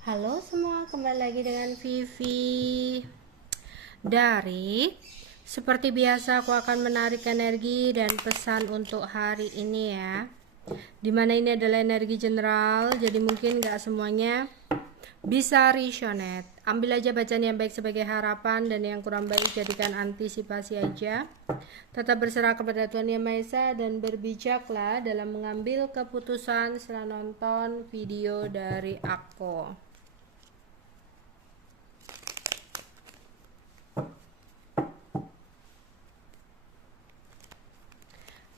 Halo semua, kembali lagi dengan Vivi. Seperti biasa aku akan menarik energi dan pesan untuk hari ini ya. Dimana ini adalah energi general, jadi mungkin gak semuanya bisa resonate. Ambil aja bacaan yang baik sebagai harapan dan yang kurang baik jadikan antisipasi aja. Tetap berserah kepada Tuhan Yang Maha Esa dan berbijaklah dalam mengambil keputusan setelah nonton video dari aku.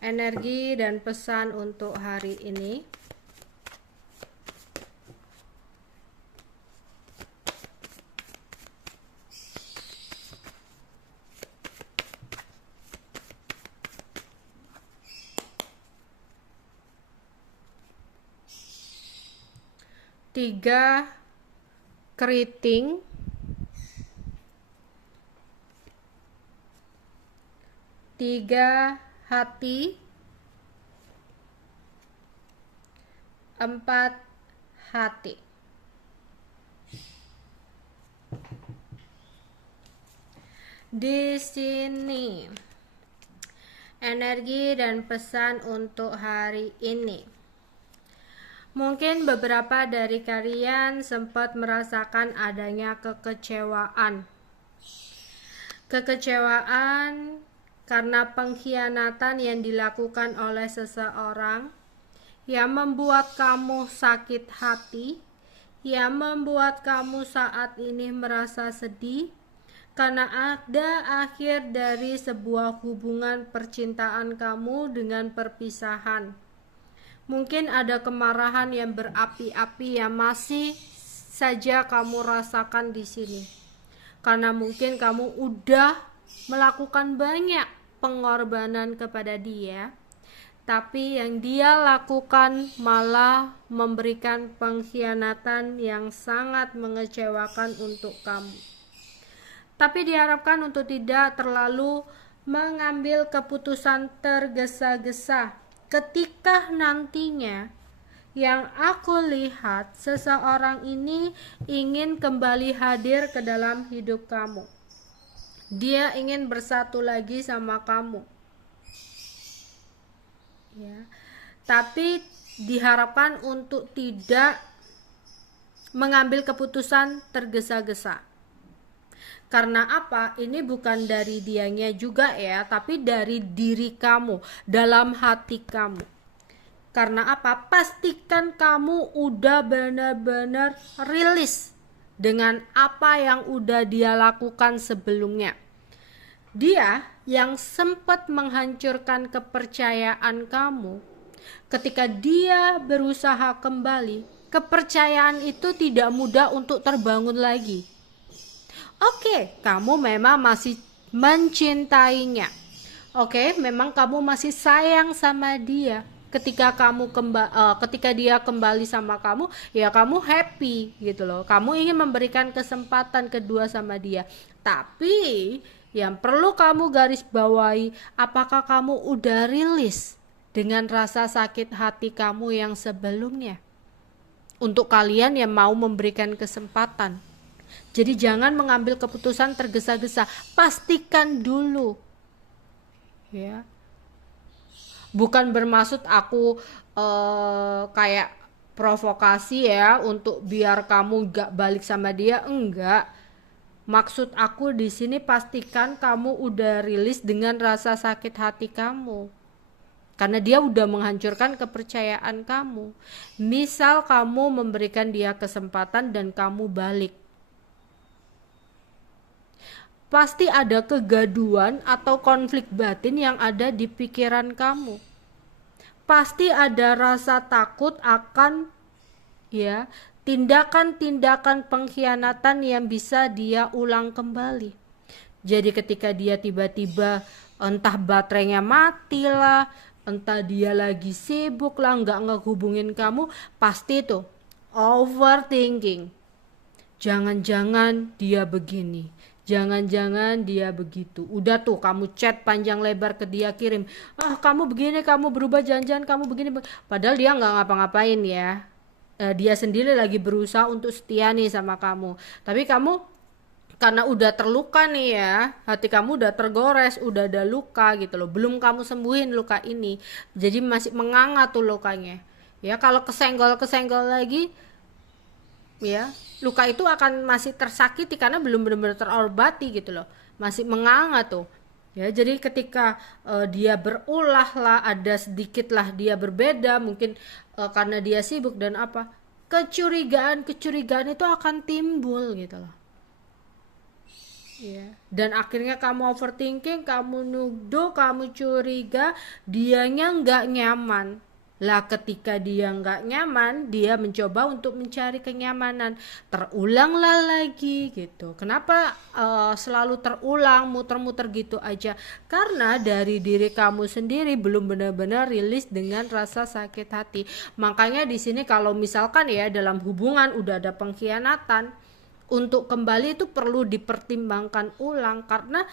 Energi dan pesan untuk hari ini. Tiga keriting, tiga hati, empat hati. Di sini energi dan pesan untuk hari ini. Mungkin beberapa dari kalian sempat merasakan adanya kekecewaan. Kekecewaan karena pengkhianatan yang dilakukan oleh seseorang yang membuat kamu sakit hati, yang membuat kamu saat ini merasa sedih karena ada akhir dari sebuah hubungan percintaan kamu dengan perpisahan. Mungkin ada kemarahan yang berapi-api yang masih saja kamu rasakan di sini. Karena mungkin kamu udah melakukan banyak pengorbanan kepada dia, tapi yang dia lakukan malah memberikan pengkhianatan yang sangat mengecewakan untuk kamu. Tapi diharapkan untuk tidak terlalu mengambil keputusan tergesa-gesa ketika nantinya yang aku lihat seseorang ini ingin kembali hadir ke dalam hidup kamu. Dia ingin bersatu lagi sama kamu. Ya. Tapi diharapkan untuk tidak mengambil keputusan tergesa-gesa. Karena apa? Ini bukan dari dianya juga ya, tapi dari diri kamu, dalam hati kamu. Karena apa? Pastikan kamu udah benar-benar rilis dengan apa yang udah dia lakukan sebelumnya. Dia yang sempat menghancurkan kepercayaan kamu, ketika dia berusaha kembali, kepercayaan itu tidak mudah untuk terbangun lagi. Oke, kamu memang masih mencintainya. Oke, memang kamu masih sayang sama dia. Ketika dia kembali sama kamu, ya kamu happy gitu loh. Kamu ingin memberikan kesempatan kedua sama dia. Tapi yang perlu kamu garis bawahi, apakah kamu udah rilis dengan rasa sakit hati kamu yang sebelumnya? Untuk kalian yang mau memberikan kesempatan. Jadi jangan mengambil keputusan tergesa-gesa, pastikan dulu. Ya. Bukan bermaksud aku kayak provokasi ya untuk biar kamu gak balik sama dia, enggak. Maksud aku di sini pastikan kamu udah rilis dengan rasa sakit hati kamu. Karena dia udah menghancurkan kepercayaan kamu. Misal kamu memberikan dia kesempatan dan kamu balik, pasti ada kegaduhan atau konflik batin yang ada di pikiran kamu. Pasti ada rasa takut akan ya tindakan-tindakan pengkhianatan yang bisa dia ulang kembali. Jadi ketika dia tiba-tiba entah baterainya mati lah, entah dia lagi sibuk lah, nggak ngehubungin kamu, pasti tuh overthinking. Jangan-jangan dia begini, jangan-jangan dia begitu. Udah tuh kamu chat panjang lebar ke dia, kirim, kamu begini, kamu berubah, jangan-jangan kamu begini. Padahal dia nggak ngapa-ngapain ya. dia sendiri lagi berusaha untuk setia nih sama kamu, tapi kamu karena udah terluka nih ya, hati kamu udah tergores, udah ada luka gitu loh, belum kamu sembuhin luka ini, jadi masih menganga tuh lukanya ya. Kalau kesenggol lagi ya, luka itu akan masih tersakiti karena belum benar-benar terobati gitu loh, masih menganga tuh ya. Jadi ketika dia berulah lah, ada sedikit lah dia berbeda, mungkin karena dia sibuk dan apa, kecurigaan itu akan timbul gitu loh ya. Dan akhirnya kamu overthinking, kamu nuduh, kamu curiga, dianya nggak nyaman lah. Ketika dia nggak nyaman, dia mencoba untuk mencari kenyamanan, terulanglah lagi gitu. Kenapa selalu terulang, muter-muter gitu aja? Karena dari diri kamu sendiri belum benar-benar rilis dengan rasa sakit hati. Makanya di sini kalau misalkan ya dalam hubungan udah ada pengkhianatan, untuk kembali itu perlu dipertimbangkan ulang, karena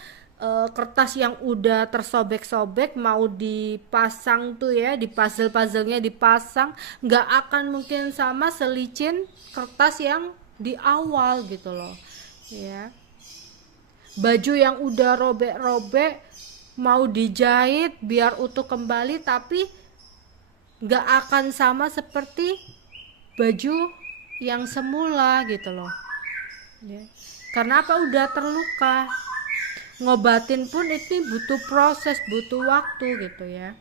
kertas yang udah tersobek-sobek mau dipasang tuh ya, di puzzle-puzzlenya dipasang, nggak akan mungkin sama selicin kertas yang di awal gitu loh ya. Baju yang udah robek-robek mau dijahit biar utuh kembali, tapi nggak akan sama seperti baju yang semula gitu loh ya. Karena apa, udah terluka. Ngobatin pun itu butuh proses, butuh waktu gitu ya.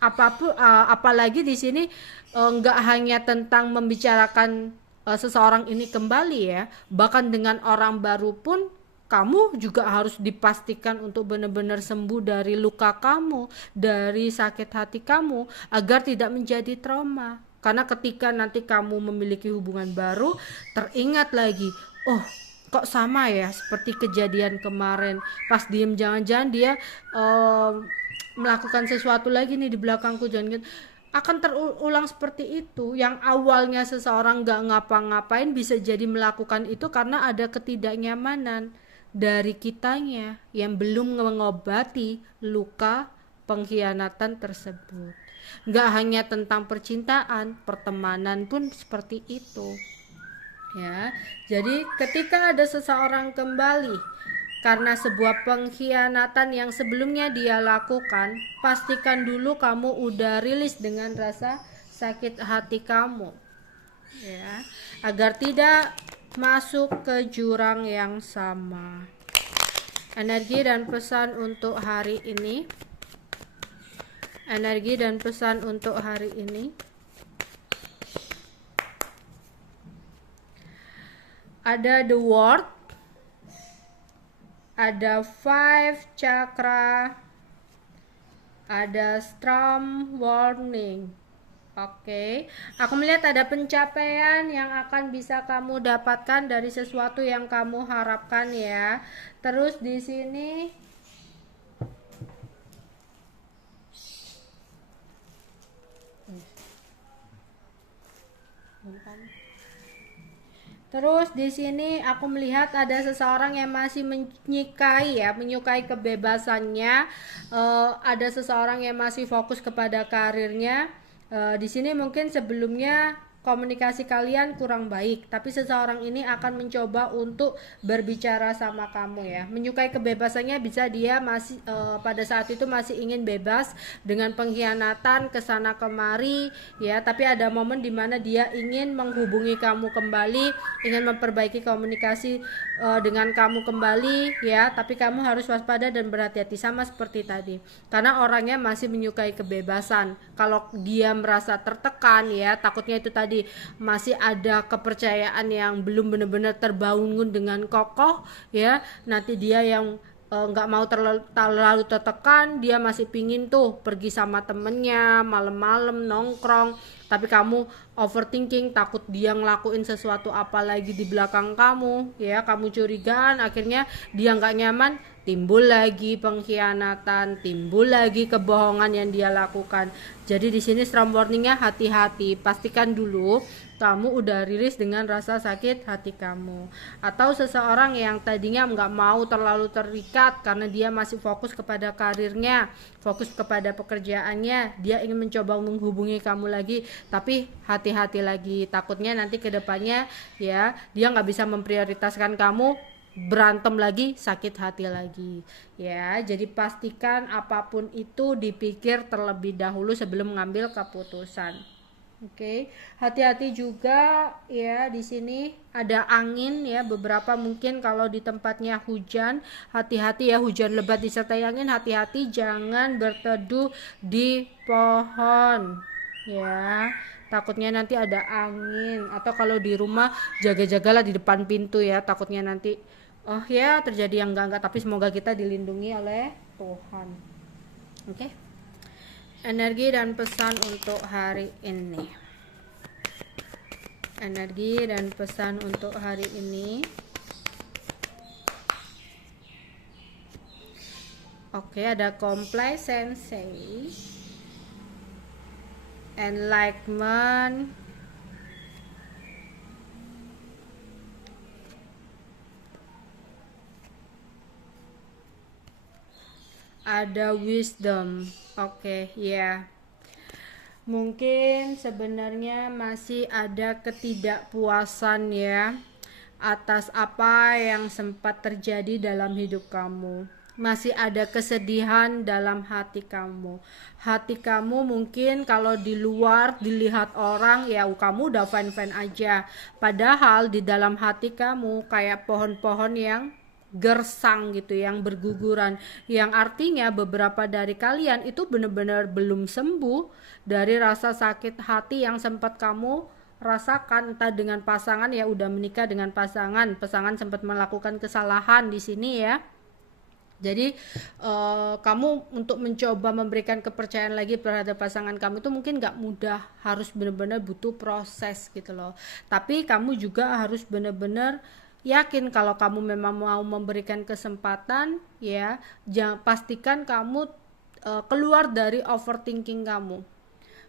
Apalagi di sini nggak hanya tentang membicarakan seseorang ini kembali ya, bahkan dengan orang baru pun kamu juga harus dipastikan untuk benar-benar sembuh dari luka kamu, dari sakit hati kamu, agar tidak menjadi trauma. Karena ketika nanti kamu memiliki hubungan baru, teringat lagi, oh kok sama ya seperti kejadian kemarin pas diem, jangan-jangan dia melakukan sesuatu lagi nih di belakangku, jangan, akan terulang seperti itu. Yang awalnya seseorang gak ngapa-ngapain bisa jadi melakukan itu karena ada ketidaknyamanan dari kitanya yang belum mengobati luka pengkhianatan tersebut. Gak hanya tentang percintaan, pertemanan pun seperti itu ya. Jadi ketika ada seseorang kembali karena sebuah pengkhianatan yang sebelumnya dia lakukan, pastikan dulu kamu udah rilis dengan rasa sakit hati kamu ya, agar tidak masuk ke jurang yang sama. Energi dan pesan untuk hari ini. Energi dan pesan untuk hari ini. Ada the word, ada 5 chakra, ada storm warning. Oke, aku melihat ada pencapaian yang akan bisa kamu dapatkan dari sesuatu yang kamu harapkan ya. Terus di sini Terus di sini aku melihat ada seseorang yang masih menyukai kebebasannya. Ada seseorang yang masih fokus kepada karirnya. Di sini mungkin sebelumnya komunikasi kalian kurang baik, tapi seseorang ini akan mencoba untuk berbicara sama kamu ya. Menyukai kebebasannya, bisa dia masih pada saat itu masih ingin bebas dengan pengkhianatan kesana kemari ya, tapi ada momen dimana dia ingin menghubungi kamu kembali, ingin memperbaiki komunikasi dengan kamu kembali ya, tapi kamu harus waspada dan berhati-hati sama seperti tadi, karena orangnya masih menyukai kebebasan. Kalau dia merasa tertekan ya, takutnya itu tadi masih ada kepercayaan yang belum benar-benar terbangun dengan kokoh ya, nanti dia yang nggak mau terlalu tertekan, dia masih pingin tuh pergi sama temennya malam-malam nongkrong, tapi kamu overthinking, takut dia ngelakuin sesuatu apa lagi di belakang kamu ya, kamu curigaan, akhirnya dia nggak nyaman, timbul lagi pengkhianatan, timbul lagi kebohongan yang dia lakukan. Jadi di sini storm warningnya hati-hati, pastikan dulu kamu udah rilis dengan rasa sakit hati kamu. Atau seseorang yang tadinya nggak mau terlalu terikat karena dia masih fokus kepada karirnya, fokus kepada pekerjaannya, dia ingin mencoba menghubungi kamu lagi, tapi hati-hati lagi, takutnya nanti kedepannya ya dia nggak bisa memprioritaskan kamu, berantem lagi, sakit hati lagi ya. Jadi pastikan apapun itu dipikir terlebih dahulu sebelum mengambil keputusan. Oke, hati-hati juga ya, di sini ada angin ya, beberapa mungkin kalau di tempatnya hujan, hati-hati ya, hujan lebat disertai angin, hati-hati jangan berteduh di pohon ya, takutnya nanti ada angin. Atau kalau di rumah jaga-jagalah di depan pintu ya, takutnya nanti oh ya terjadi yang enggak, tapi semoga kita dilindungi oleh Tuhan. Oke. Energi dan pesan untuk hari ini. Energi dan pesan untuk hari ini. Oke, ada complacency, enlightenment, ada wisdom. Oke, ya. Mungkin sebenarnya masih ada ketidakpuasan ya atas apa yang sempat terjadi dalam hidup kamu. Masih ada kesedihan dalam hati kamu. Hati kamu mungkin kalau di luar dilihat orang ya kamu udah fine-fine aja. Padahal di dalam hati kamu kayak pohon-pohon yang gersang gitu, yang berguguran, yang artinya beberapa dari kalian itu benar-benar belum sembuh dari rasa sakit hati yang sempat kamu rasakan, entah dengan pasangan ya, udah menikah dengan pasangan sempat melakukan kesalahan di sini ya. Jadi kamu untuk mencoba memberikan kepercayaan lagi terhadap pasangan kamu itu mungkin gak mudah, harus benar-benar butuh proses gitu loh. Tapi kamu juga harus benar-benar yakin kalau kamu memang mau memberikan kesempatan ya, pastikan kamu keluar dari overthinking kamu,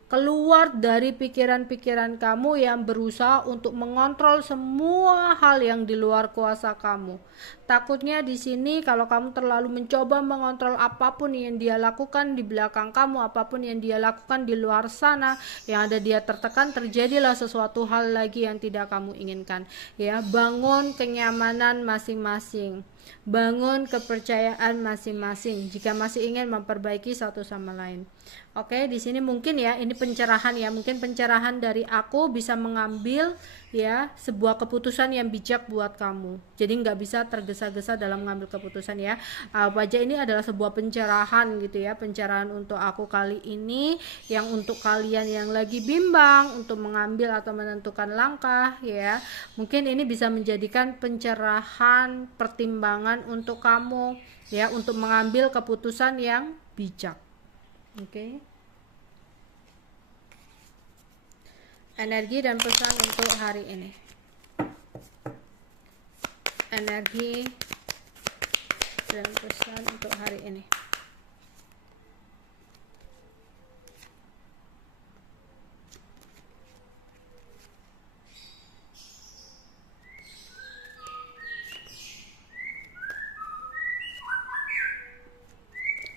keluar dari pikiran-pikiran kamu yang berusaha untuk mengontrol semua hal yang di luar kuasa kamu. Takutnya di sini kalau kamu terlalu mencoba mengontrol apapun yang dia lakukan di belakang kamu, apapun yang dia lakukan di luar sana, yang ada dia tertekan, terjadilah sesuatu hal lagi yang tidak kamu inginkan. Ya, bangun kenyamanan masing-masing. Bangun kepercayaan masing-masing jika masih ingin memperbaiki satu sama lain. Oke, di sini mungkin ya ini pencerahan ya, mungkin pencerahan dari aku bisa mengambil ya sebuah keputusan yang bijak buat kamu. Jadi nggak bisa tergesa-gesa dalam mengambil keputusan ya. Wajah ini adalah sebuah pencerahan gitu ya, pencerahan untuk aku kali ini, yang untuk kalian yang lagi bimbang untuk mengambil atau menentukan langkah ya. Mungkin ini bisa menjadikan pencerahan, pertimbangan untuk kamu ya, untuk mengambil keputusan yang bijak. Oke. Energi dan pesan untuk hari ini. Energi dan pesan untuk hari ini.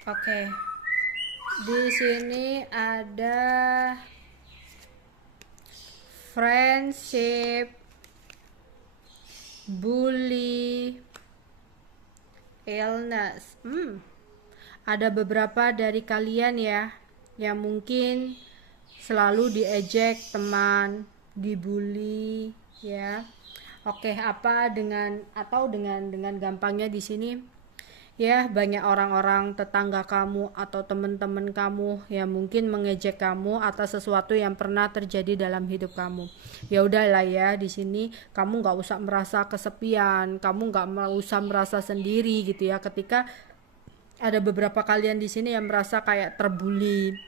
Oke. Di sini ada friendship, bully, illness. Ada beberapa dari kalian ya yang mungkin selalu diejek teman, dibully ya. Oke, apa dengan gampangnya di sini ya, banyak orang-orang tetangga kamu atau teman-teman kamu yang mungkin mengejek kamu atas sesuatu yang pernah terjadi dalam hidup kamu. Ya udahlah ya, di sini kamu nggak usah merasa kesepian, kamu nggak usah merasa sendiri gitu ya. Ketika ada beberapa kalian di sini yang merasa kayak terbuli,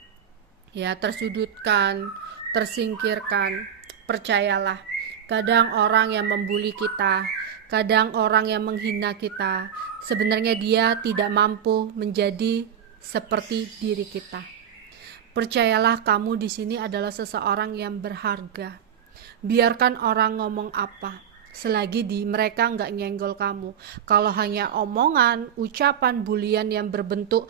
ya tersudutkan, tersingkirkan, percayalah. Kadang orang yang membuli kita, kadang orang yang menghina kita, sebenarnya dia tidak mampu menjadi seperti diri kita. Percayalah, kamu di sini adalah seseorang yang berharga. Biarkan orang ngomong apa, selagi mereka nggak nyenggol kamu. Kalau hanya omongan, ucapan, bulian yang berbentuk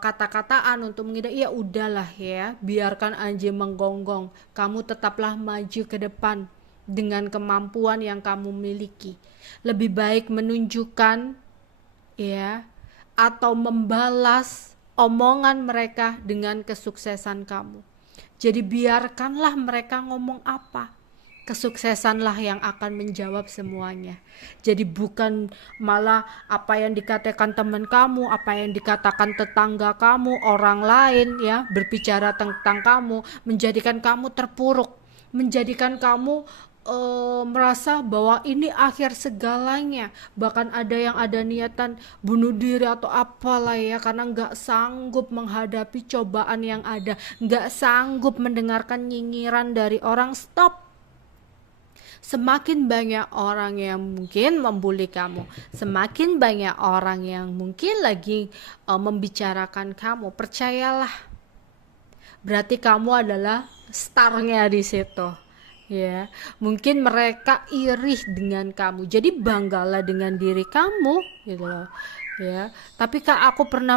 kata-kataan untuk menghindar, ya udahlah ya, biarkan aja menggonggong. Kamu tetaplah maju ke depan dengan kemampuan yang kamu miliki. Lebih baik menunjukkan ya atau membalas omongan mereka dengan kesuksesan kamu. Jadi biarkanlah mereka ngomong apa, kesuksesanlah yang akan menjawab semuanya. Jadi bukan malah apa yang dikatakan teman kamu, apa yang dikatakan tetangga kamu, orang lain ya berbicara tentang kamu, menjadikan kamu terpuruk, menjadikan kamu merasa bahwa ini akhir segalanya. Bahkan ada yang ada niatan bunuh diri atau apalah ya, karena nggak sanggup menghadapi cobaan yang ada, nggak sanggup mendengarkan nyinyiran dari orang. Stop. Semakin banyak orang yang mungkin membuli kamu, semakin banyak orang yang mungkin lagi membicarakan kamu, percayalah, berarti kamu adalah starnya di situ. Ya, mungkin mereka iri dengan kamu, jadi banggalah dengan diri kamu gitu loh ya. Tapi Kak, aku pernah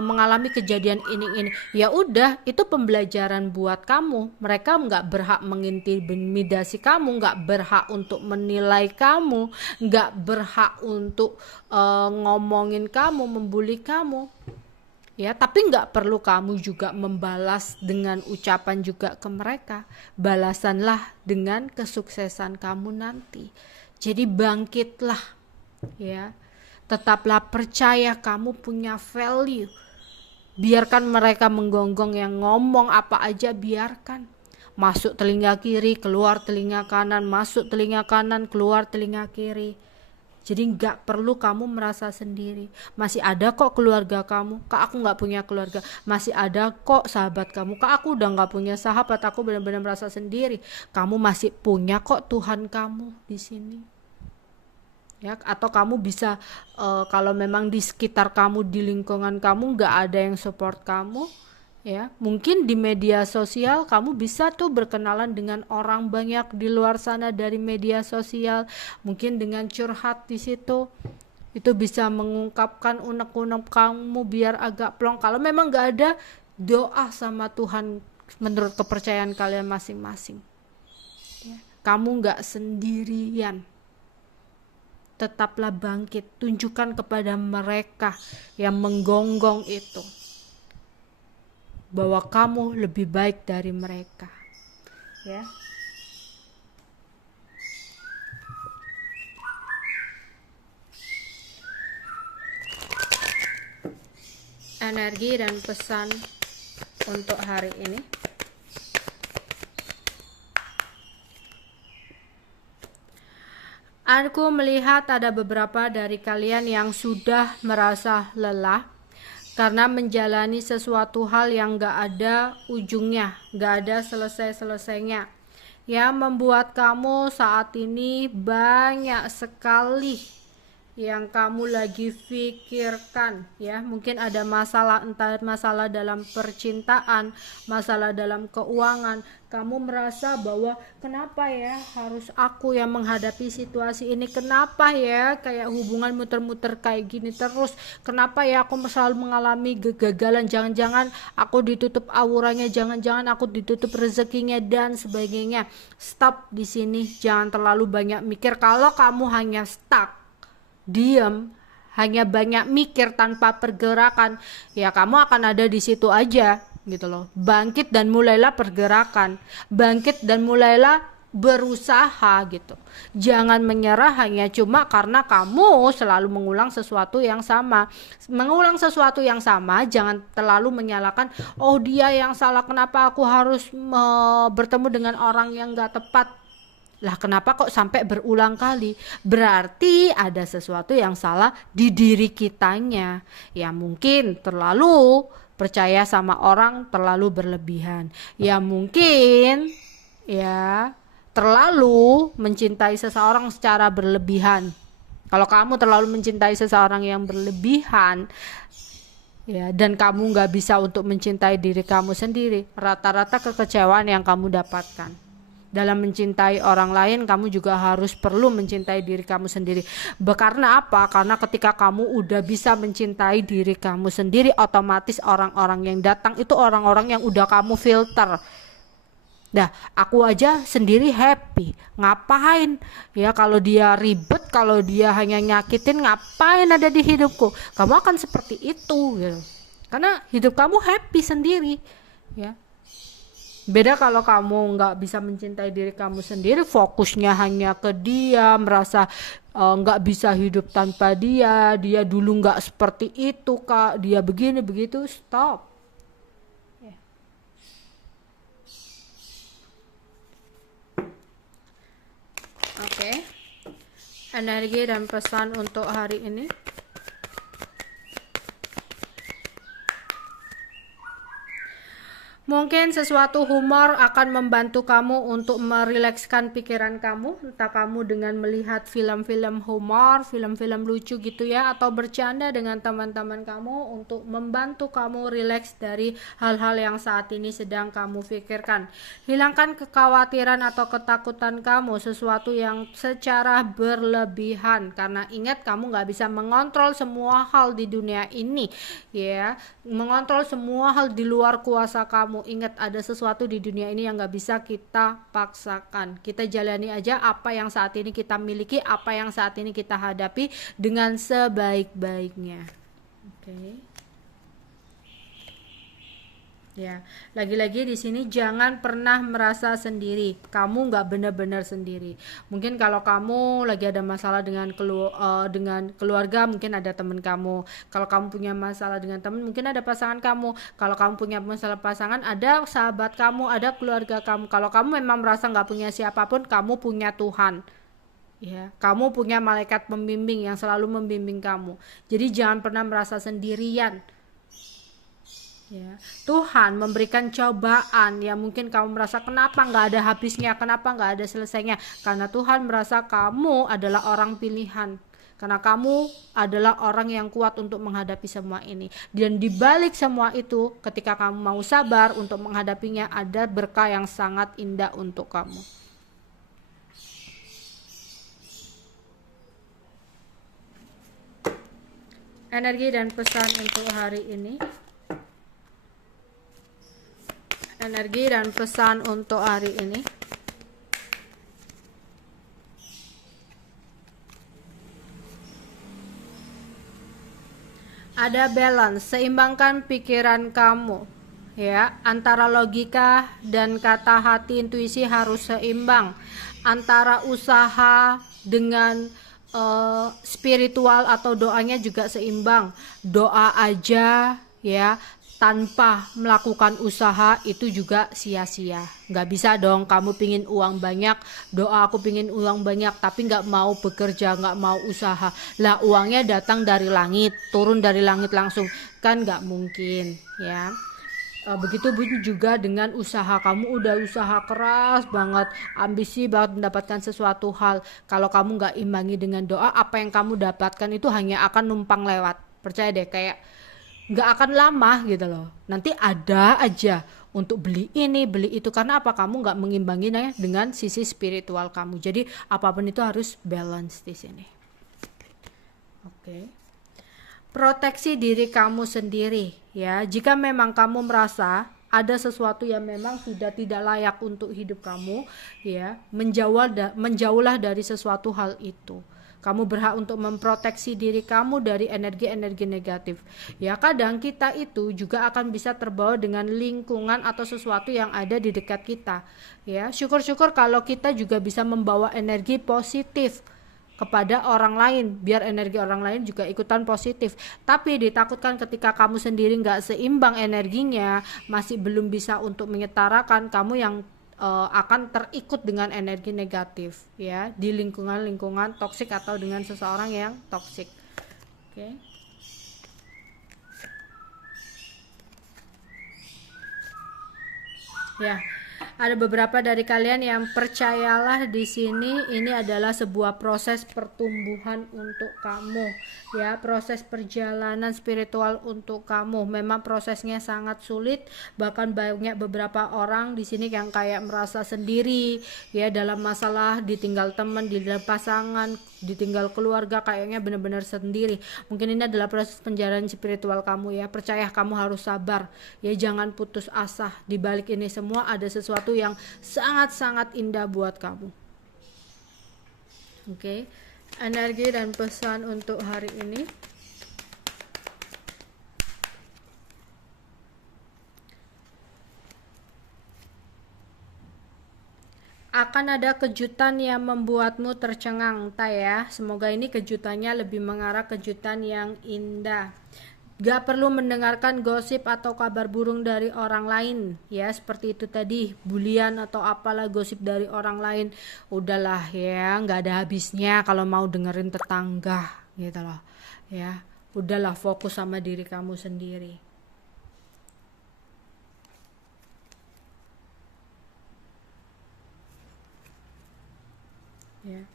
mengalami kejadian ini. Ya udah, itu pembelajaran buat kamu. Mereka nggak berhak mengintimidasi kamu, nggak berhak untuk menilai kamu, nggak berhak untuk ngomongin kamu, membuli kamu ya. Tapi nggak perlu kamu juga membalas dengan ucapan juga ke mereka. Balasanlah dengan kesuksesan kamu nanti. Jadi bangkitlah ya, tetaplah percaya kamu punya value. Biarkan mereka menggonggong, yang ngomong apa aja biarkan. Masuk telinga kiri, keluar telinga kanan, masuk telinga kanan, keluar telinga kiri. Jadi nggak perlu kamu merasa sendiri. Masih ada kok keluarga kamu. Kak, aku nggak punya keluarga. Masih ada kok sahabat kamu. Kak, aku udah nggak punya sahabat. Aku benar-benar merasa sendiri. Kamu masih punya kok Tuhan kamu di sini. Ya, atau kamu bisa kalau memang di sekitar kamu, di lingkungan kamu nggak ada yang support kamu. Ya, mungkin di media sosial kamu bisa tuh berkenalan dengan orang banyak di luar sana dari media sosial. Mungkin dengan curhat di situ, itu bisa mengungkapkan unek-unek kamu biar agak plong. Kalau memang nggak ada, doa sama Tuhan menurut kepercayaan kalian masing-masing. Ya, kamu nggak sendirian. Tetaplah bangkit, tunjukkan kepada mereka yang menggonggong itu bahwa kamu lebih baik dari mereka ya. Energi dan pesan untuk hari ini. Aku melihat ada beberapa dari kalian yang sudah merasa lelah karena menjalani sesuatu hal yang gak ada ujungnya, gak ada selesai-selesainya, yang membuat kamu saat ini banyak sekali yang kamu lagi pikirkan ya. Mungkin ada masalah, entah masalah dalam percintaan, masalah dalam keuangan. Kamu merasa bahwa kenapa ya harus aku yang menghadapi situasi ini, kenapa ya kayak hubungan muter-muter kayak gini terus, kenapa ya aku selalu mengalami kegagalan, jangan-jangan aku ditutup auranya, jangan-jangan aku ditutup rezekinya dan sebagainya. Stop di sini, jangan terlalu banyak mikir. Kalau kamu hanya stuck, diam, hanya banyak mikir tanpa pergerakan, ya kamu akan ada di situ aja gitu loh. Bangkit dan mulailah pergerakan, bangkit dan mulailah berusaha gitu. Jangan menyerah hanya cuma karena kamu selalu mengulang sesuatu yang sama. Mengulang sesuatu yang sama, jangan terlalu menyalahkan, oh dia yang salah, kenapa aku harus bertemu dengan orang yang gak tepat. Lah kenapa kok sampai berulang kali? Berarti ada sesuatu yang salah di diri kitanya. Ya mungkin terlalu percaya sama orang, terlalu berlebihan. Ya mungkin ya terlalu mencintai seseorang secara berlebihan. Kalau kamu terlalu mencintai seseorang yang berlebihan ya, dan kamu gak bisa untuk mencintai diri kamu sendiri, rata-rata kekecewaan yang kamu dapatkan. dalam mencintai orang lain, kamu juga harus perlu mencintai diri kamu sendiri. Karena apa? Karena ketika kamu udah bisa mencintai diri kamu sendiri, otomatis orang-orang yang datang itu orang-orang yang udah kamu filter. Nah, aku aja sendiri happy. Ngapain? Ya kalau dia ribet, kalau dia hanya nyakitin, ngapain ada di hidupku? Kamu akan seperti itu gitu. Karena hidup kamu happy sendiri, ya. Beda kalau kamu nggak bisa mencintai diri kamu sendiri, fokusnya hanya ke dia, merasa nggak bisa hidup tanpa dia, dia dulu nggak seperti itu kak, dia begini begitu, stop. Oke. Energi dan pesan untuk hari ini. Mungkin sesuatu humor akan membantu kamu untuk merilekskan pikiran kamu, entah kamu dengan melihat film-film humor, film-film lucu gitu ya, atau bercanda dengan teman-teman kamu untuk membantu kamu rileks dari hal-hal yang saat ini sedang kamu pikirkan. Hilangkan kekhawatiran atau ketakutan kamu, sesuatu yang secara berlebihan, karena ingat kamu nggak bisa mengontrol semua hal di dunia ini, ya, mengontrol semua hal di luar kuasa kamu. Ingat, ada sesuatu di dunia ini yang gak bisa kita paksakan. Kita jalani aja apa yang saat ini kita miliki, apa yang saat ini kita hadapi dengan sebaik-baiknya. Oke. Ya, lagi-lagi di sini jangan pernah merasa sendiri. Kamu nggak benar-benar sendiri. Mungkin kalau kamu lagi ada masalah dengan keluarga, mungkin ada teman kamu. Kalau kamu punya masalah dengan teman, mungkin ada pasangan kamu. Kalau kamu punya masalah pasangan, ada sahabat kamu, ada keluarga kamu. Kalau kamu memang merasa nggak punya siapapun, kamu punya Tuhan. Ya, kamu punya malaikat pembimbing yang selalu membimbing kamu. Jadi jangan pernah merasa sendirian. Ya, Tuhan memberikan cobaan yang mungkin kamu merasa kenapa nggak ada habisnya, kenapa nggak ada selesainya, karena Tuhan merasa kamu adalah orang pilihan, karena kamu adalah orang yang kuat untuk menghadapi semua ini. Dan dibalik semua itu, ketika kamu mau sabar untuk menghadapinya, ada berkah yang sangat indah untuk kamu. Energi dan pesan untuk hari ini. Energi dan pesan untuk hari ini. Ada balance, seimbangkan pikiran kamu, ya, antara logika dan kata hati intuisi harus seimbang, antara usaha dengan spiritual atau doanya juga seimbang. Doa aja ya tanpa melakukan usaha itu juga sia-sia. Nggak bisa dong kamu pingin uang banyak, doa aku pingin uang banyak, tapi nggak mau bekerja, nggak mau usaha. Lah uangnya datang dari langit, turun dari langit langsung, kan nggak mungkin ya. Begitu juga dengan usaha. Kamu udah usaha keras banget, ambisi banget mendapatkan sesuatu hal, kalau kamu nggak imbangi dengan doa, apa yang kamu dapatkan itu hanya akan numpang lewat. Percaya deh, kayak nggak akan lama gitu loh, nanti ada aja untuk beli ini beli itu. Karena apa? Kamu nggak mengimbanginya dengan sisi spiritual kamu. Jadi apapun itu harus balance di sini. Oke. Proteksi diri kamu sendiri ya. Jika memang kamu merasa ada sesuatu yang memang sudah tidak layak untuk hidup kamu, ya, menjauhlah dari sesuatu hal itu. Kamu berhak untuk memproteksi diri kamu dari energi-energi negatif. Ya, kadang kita itu juga akan bisa terbawa dengan lingkungan atau sesuatu yang ada di dekat kita. Ya, syukur-syukur kalau kita juga bisa membawa energi positif kepada orang lain, biar energi orang lain juga ikutan positif. Tapi ditakutkan ketika kamu sendiri nggak seimbang energinya, masih belum bisa untuk menyetarakan, kamu yang akan terikut dengan energi negatif ya, di lingkungan toksik atau dengan seseorang yang toksik. Oke. Ya, Ada beberapa dari kalian yang percayalah di sini ini adalah sebuah proses pertumbuhan untuk kamu, ya, proses perjalanan spiritual untuk kamu. Memang prosesnya sangat sulit, bahkan banyak beberapa orang di sini yang kayak merasa sendiri, ya, dalam masalah, ditinggal teman, ditinggal pasangan, ditinggal keluarga, kayaknya benar-benar sendiri. Mungkin ini adalah proses perjalanan spiritual kamu, ya. Percaya, kamu harus sabar, ya, jangan putus asa. Di balik ini semua ada sesuatu yang sangat-sangat indah buat kamu. Oke. Energi dan pesan untuk hari ini. Akan ada kejutan yang membuatmu tercengang, ya. Semoga ini kejutannya lebih mengarah kejutan yang indah. Gak perlu mendengarkan gosip atau kabar burung dari orang lain, ya, seperti itu tadi, bulian atau apalah gosip dari orang lain. Udahlah, ya, gak ada habisnya kalau mau dengerin tetangga, gitu loh, ya. Udahlah, fokus sama diri kamu sendiri. Ya.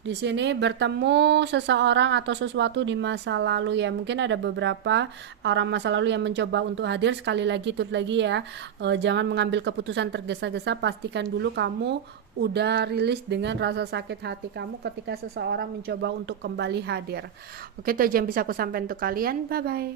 Di sini bertemu seseorang atau sesuatu di masa lalu, ya. Mungkin ada beberapa orang masa lalu yang mencoba untuk hadir. Sekali lagi, itu lagi, ya, jangan mengambil keputusan tergesa-gesa. Pastikan dulu kamu udah rilis dengan rasa sakit hati kamu ketika seseorang mencoba untuk kembali hadir. Oke, itu aja yang bisa aku sampaikan untuk kalian. Bye bye.